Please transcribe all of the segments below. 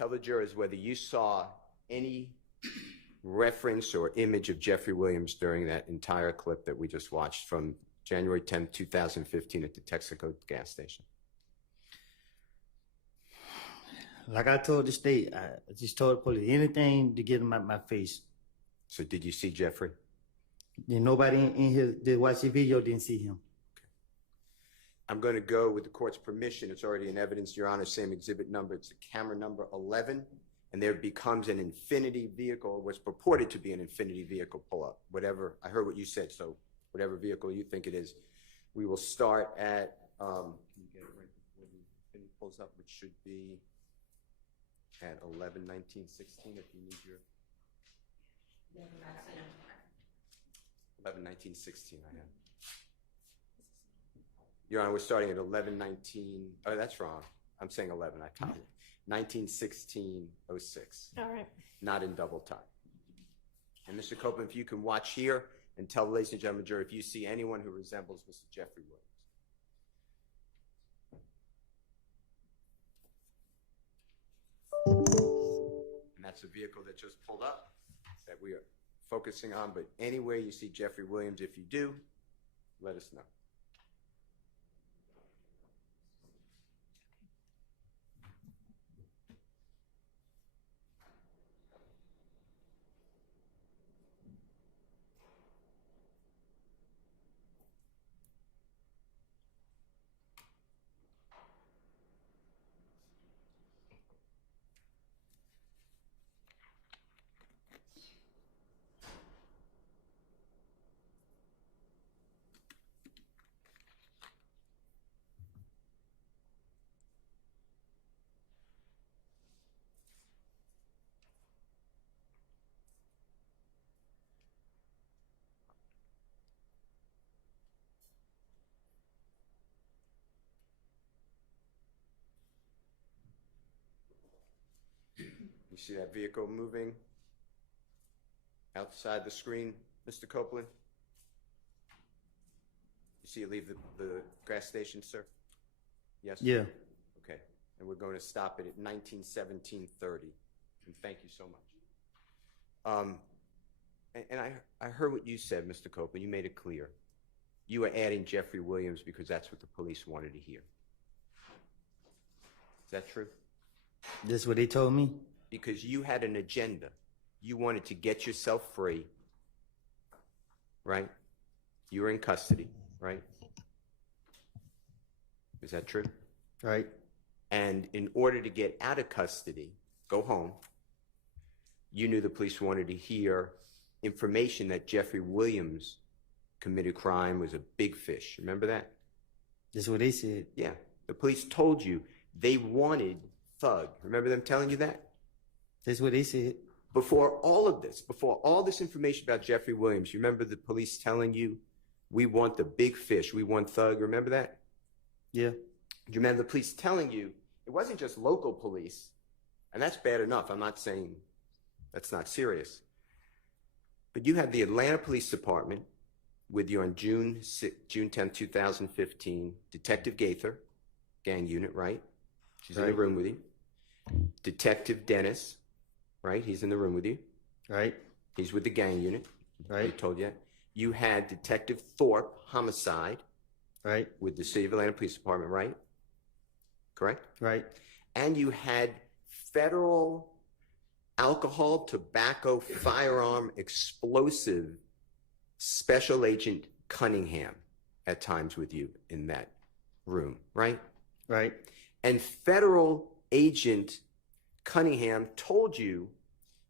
tell the jurors whether you saw any reference or image of Jeffrey Williams during that entire clip that we just watched from January 10th, 2015 at the Texaco gas station. Like I told the state, I just told the police anything to get him out my face. So did you see Jeffrey? Then nobody in here that watched the video didn't see him. Okay. I'm going to go with the court's permission. It's already in evidence, Your Honor, same exhibit number. It's a camera number 11, and there becomes an Infinity vehicle, what's purported to be an Infinity vehicle pull-up. Whatever, I heard what you said, so whatever vehicle you think it is. We will start at, can you get it right before the Infinity pulls up, which should be at 11, 19, 16, if you need your... 11, 19, 16, I have. Your Honor, we're starting at 11, 19, oh, that's wrong. I'm saying 11, I counted. 19, 16, 06. All right. Not in double time. And Mr. Copeland, if you can watch here and tell the ladies and gentlemen jury if you see anyone who resembles Mr. Jeffrey Williams. And that's the vehicle that just pulled up that we are focusing on, but anywhere you see Jeffrey Williams, if you do, let us know. You see that vehicle moving outside the screen, Mr. Copeland? You see it leave the gas station, sir? Yes? Yeah. Okay. And we're going to stop it at 19:17:30. And thank you so much. And I heard what you said, Mr. Copeland. You made it clear. You were adding Jeffrey Williams because that's what the police wanted to hear. Is that true? That's what they told me? Because you had an agenda. You wanted to get yourself free, right? You were in custody, right? Is that true? Right. And in order to get out of custody, go home, you knew the police wanted to hear information that Jeffrey Williams committed crime, was a big fish. Remember that? That's what they said. Yeah. The police told you they wanted Thug. Remember them telling you that? That's what they said. Before all this information about Jeffrey Williams, you remember the police telling you, we want the big fish, we want Thug, remember that? Yeah. Do you remember the police telling you, it wasn't just local police, and that's bad enough, I'm not saying that's not serious, but you had the Atlanta Police Department with you on June 10, 2015, Detective Gaither, gang unit, right? She's in the room with you. Detective Dennis, right? He's in the room with you. Right. He's with the gang unit. Right. I told you. You had Detective Thorpe, homicide. Right. With the City of Atlanta Police Department, right? Correct? Right. And you had federal alcohol, tobacco, firearm, explosive Special Agent Cunningham at times with you in that room, right? Right. And Federal Agent Cunningham told you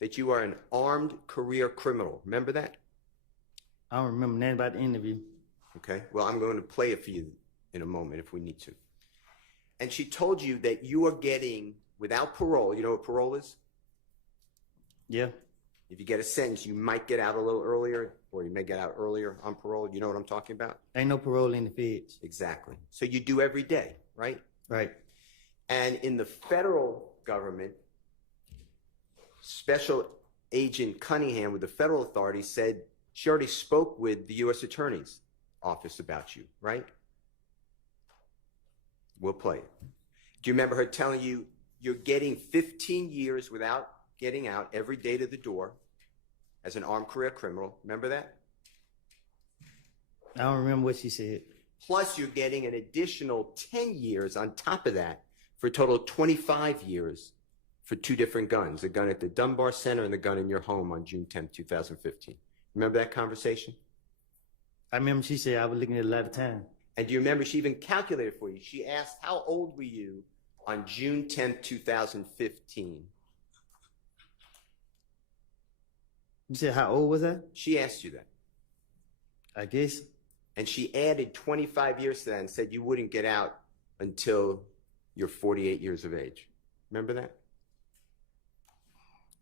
that you are an armed career criminal. Remember that? I don't remember nothing about the interview. Okay. Well, I'm going to play it for you in a moment if we need to. And she told you that you are getting, without parole, you know what parole is? Yeah. If you get a sentence, you might get out a little earlier, or you may get out earlier on parole. You know what I'm talking about? Ain't no parole in the feds. Exactly. So you do every day, right? Right. And in the federal government, Special Agent Cunningham with the federal authorities said she already spoke with the U.S. Attorney's office about you, right? We'll play it. Do you remember her telling you You're getting 15 years without getting out every day to the door as an armed career criminal. Remember that? I don't remember what she said. Plus, you're getting an additional 10 years on top of that for a total of 25 years for 2 different guns, a gun at the Dunbar Center and the gun in your home on June 10, 2015. Remember that conversation? I remember she said I was looking at a lot of time. And do you remember she even calculated for you? She asked, how old were you on June 10, 2015? You said how old was I? She asked you that. I guess. And she added 25 years to that and said you wouldn't get out until you're 48 years of age. Remember that?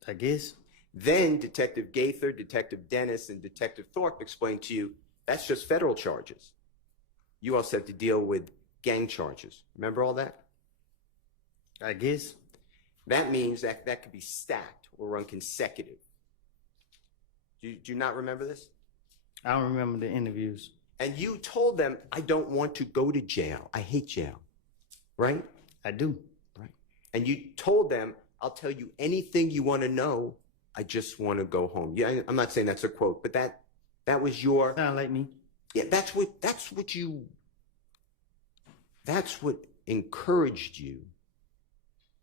I guess. Then Detective Gaither, Detective Dennis, and Detective Thorpe explained to you that's just federal charges. You also have to deal with gang charges. Remember all that? I guess. That means that could be stacked or run consecutive. Do you not remember this? I don't remember the interviews. And you told them, I don't want to go to jail. I hate jail. Right? I do. Right. And you told them, I'll tell you anything you want to know. I just want to go home. Yeah, I'm not saying that's a quote, but that was your... Sound like me. Yeah, that's what encouraged you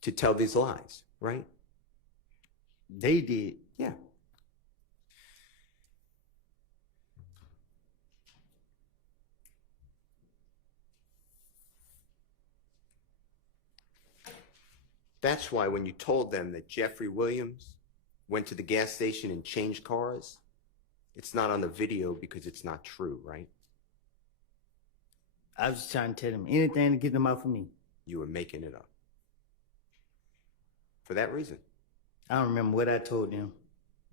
to tell these lies, right? They did. Yeah. That's why when you told them that Jeffrey Williams went to the gas station and changed cars, it's not on the video because it's not true, right? I was just trying to tell them anything to get them out for me. You were making it up. For that reason. I don't remember what I told them.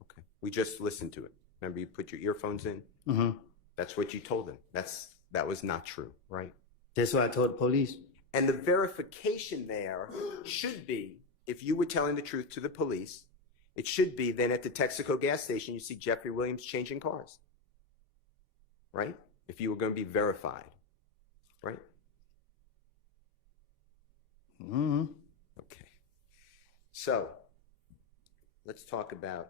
Okay. We just listened to it. Remember you put your earphones in? Mm-hmm. That's what you told them. That was not true, right? That's what I told the police. And the verification there should be, if you were telling the truth to the police, it should be then at the Texaco gas station, you see Jeffrey Williams changing cars, right? If you were going to be verified, right? Mm-hmm. Okay. So let's talk about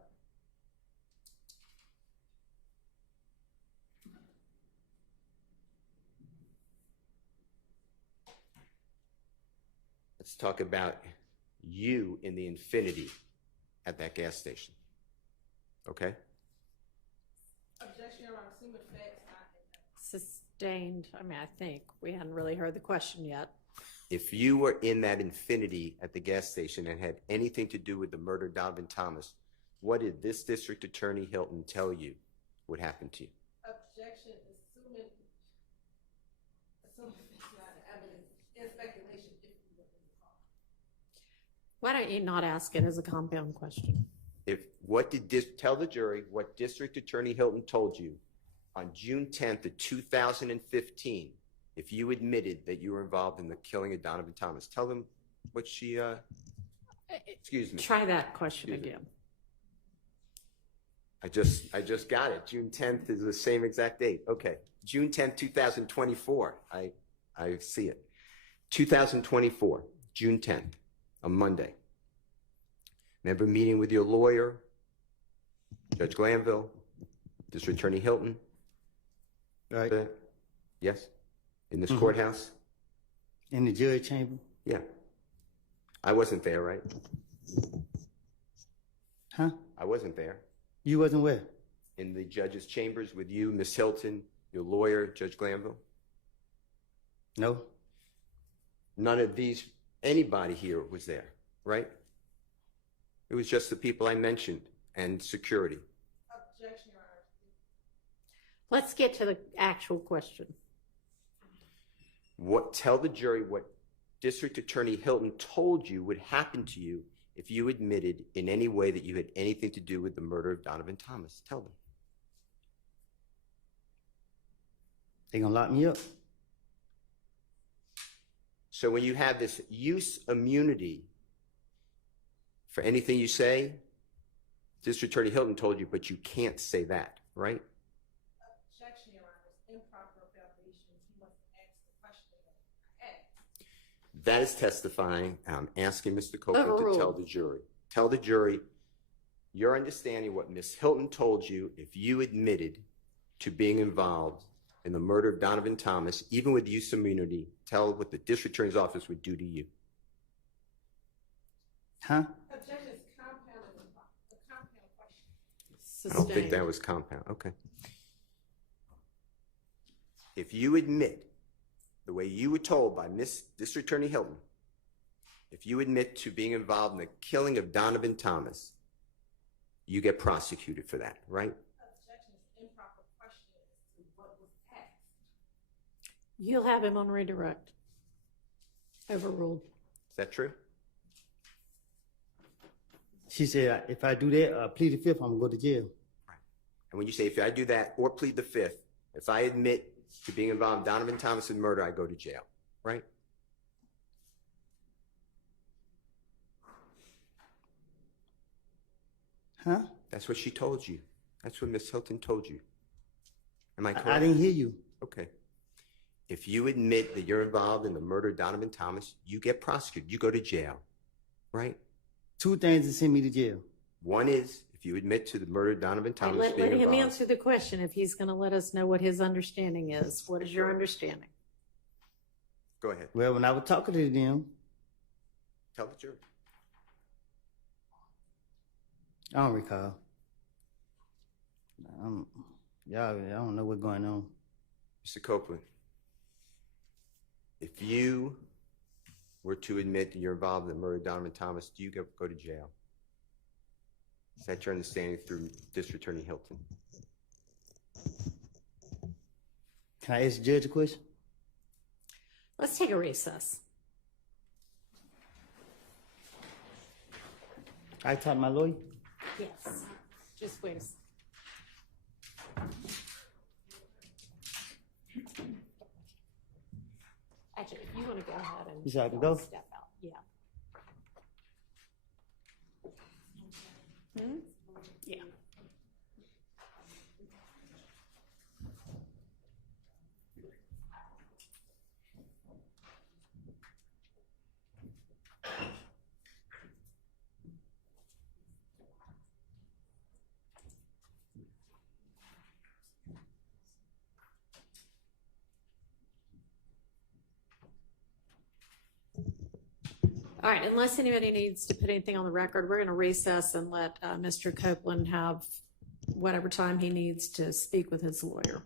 you in the Infinity at that gas station. Okay? Objection, Your Honor. Assuming facts not Sustained. I mean, I think we hadn't really heard the question yet. If you were in that Infinity at the gas station and had anything to do with the murder of Donovan Thomas, what did this District Attorney Hilton tell you would happen to you? objection, assuming facts not evidence, in speculation if you were in the car. Why don't you not ask it as a compound question? Tell the jury what District Attorney Hilton told you on June 10th of 2015 if you admitted that you were involved in the killing of Donovan Thomas. Tell them what she, excuse me. Try that question Excuse me. again. I just got it. June 10th is the same exact date. Okay. June 10th, 2024. I see it. 2024, June 10th, a Monday. Remember meeting with your lawyer, Judge Glanville, District Attorney Hilton? Right. Yes? In this Mhm. courthouse? In the judge chamber? Yeah. I wasn't there, right? Huh? I wasn't there. You wasn't where? In the judge's chambers with you, Miss Hilton, your lawyer, Judge Glanville? No. None of anybody here was there, right? It was just the people I mentioned and security. Objection, Your Honor. Let's get to the actual question. Tell the jury what District Attorney Hilton told you would happen to you if you admitted in any way that you had anything to do with the murder of Donovan Thomas. Tell them. They gonna lock me up? So when you have this use immunity for anything you say, District Attorney Hilton told you, but you can't say that, right? Objection, Your Honor. Improper foundation. He must ask the question that I asked. That is testifying. I'm asking Mr. Copeland to Overruled. tell the jury your understanding what Miss Hilton told you if you admitted to being involved in the murder of Donovan Thomas, even with use of immunity. Tell what the district attorney's office would do to you. Huh? Objections compounded the compound question. I don't think Sustained. that was compound. Okay. If you admit the way you were told by Miss District Attorney Hilton, if you admit to being involved in the killing of Donovan Thomas, you get prosecuted for that, right? Objection is improper question as to what was asked. You'll have him on redirect. Overruled. Is that true? She said, if I do that, plead the fifth, I'm gonna go to jail. And when you say, if I do that or plead the fifth, if I admit to being involved in Donovan Thomas' murder, I go to jail, right? Huh? That's what she told you. That's what Miss Hilton told you. Am I correct? I didn't hear you. Okay. If you admit that you're involved in the murder of Donovan Thomas, you get prosecuted. You go to jail, right? Two things that send me to jail. One is if you admit to the murder of Donovan Thomas Let being him involved. answer the question if he's going to let us know what his understanding is. What is your understanding? Go ahead. Well, when I was talking to them, Tell the jury. I don't recall. I don't know what's going on. Mr. Copeland, if you were to admit that you're involved in the murder of Donovan Thomas, do you go to jail? Is that your understanding through District Attorney Hilton? Can I ask the judge a question? Let's take a recess. I talked to my lawyer. Yes. Just wait a second. Actually, if you want to go ahead and You said I can go? step out. Yeah. Yeah. All right, unless anybody needs to put anything on the record, we're going to recess and let Mr. Copeland have whatever time he needs to speak with his lawyer.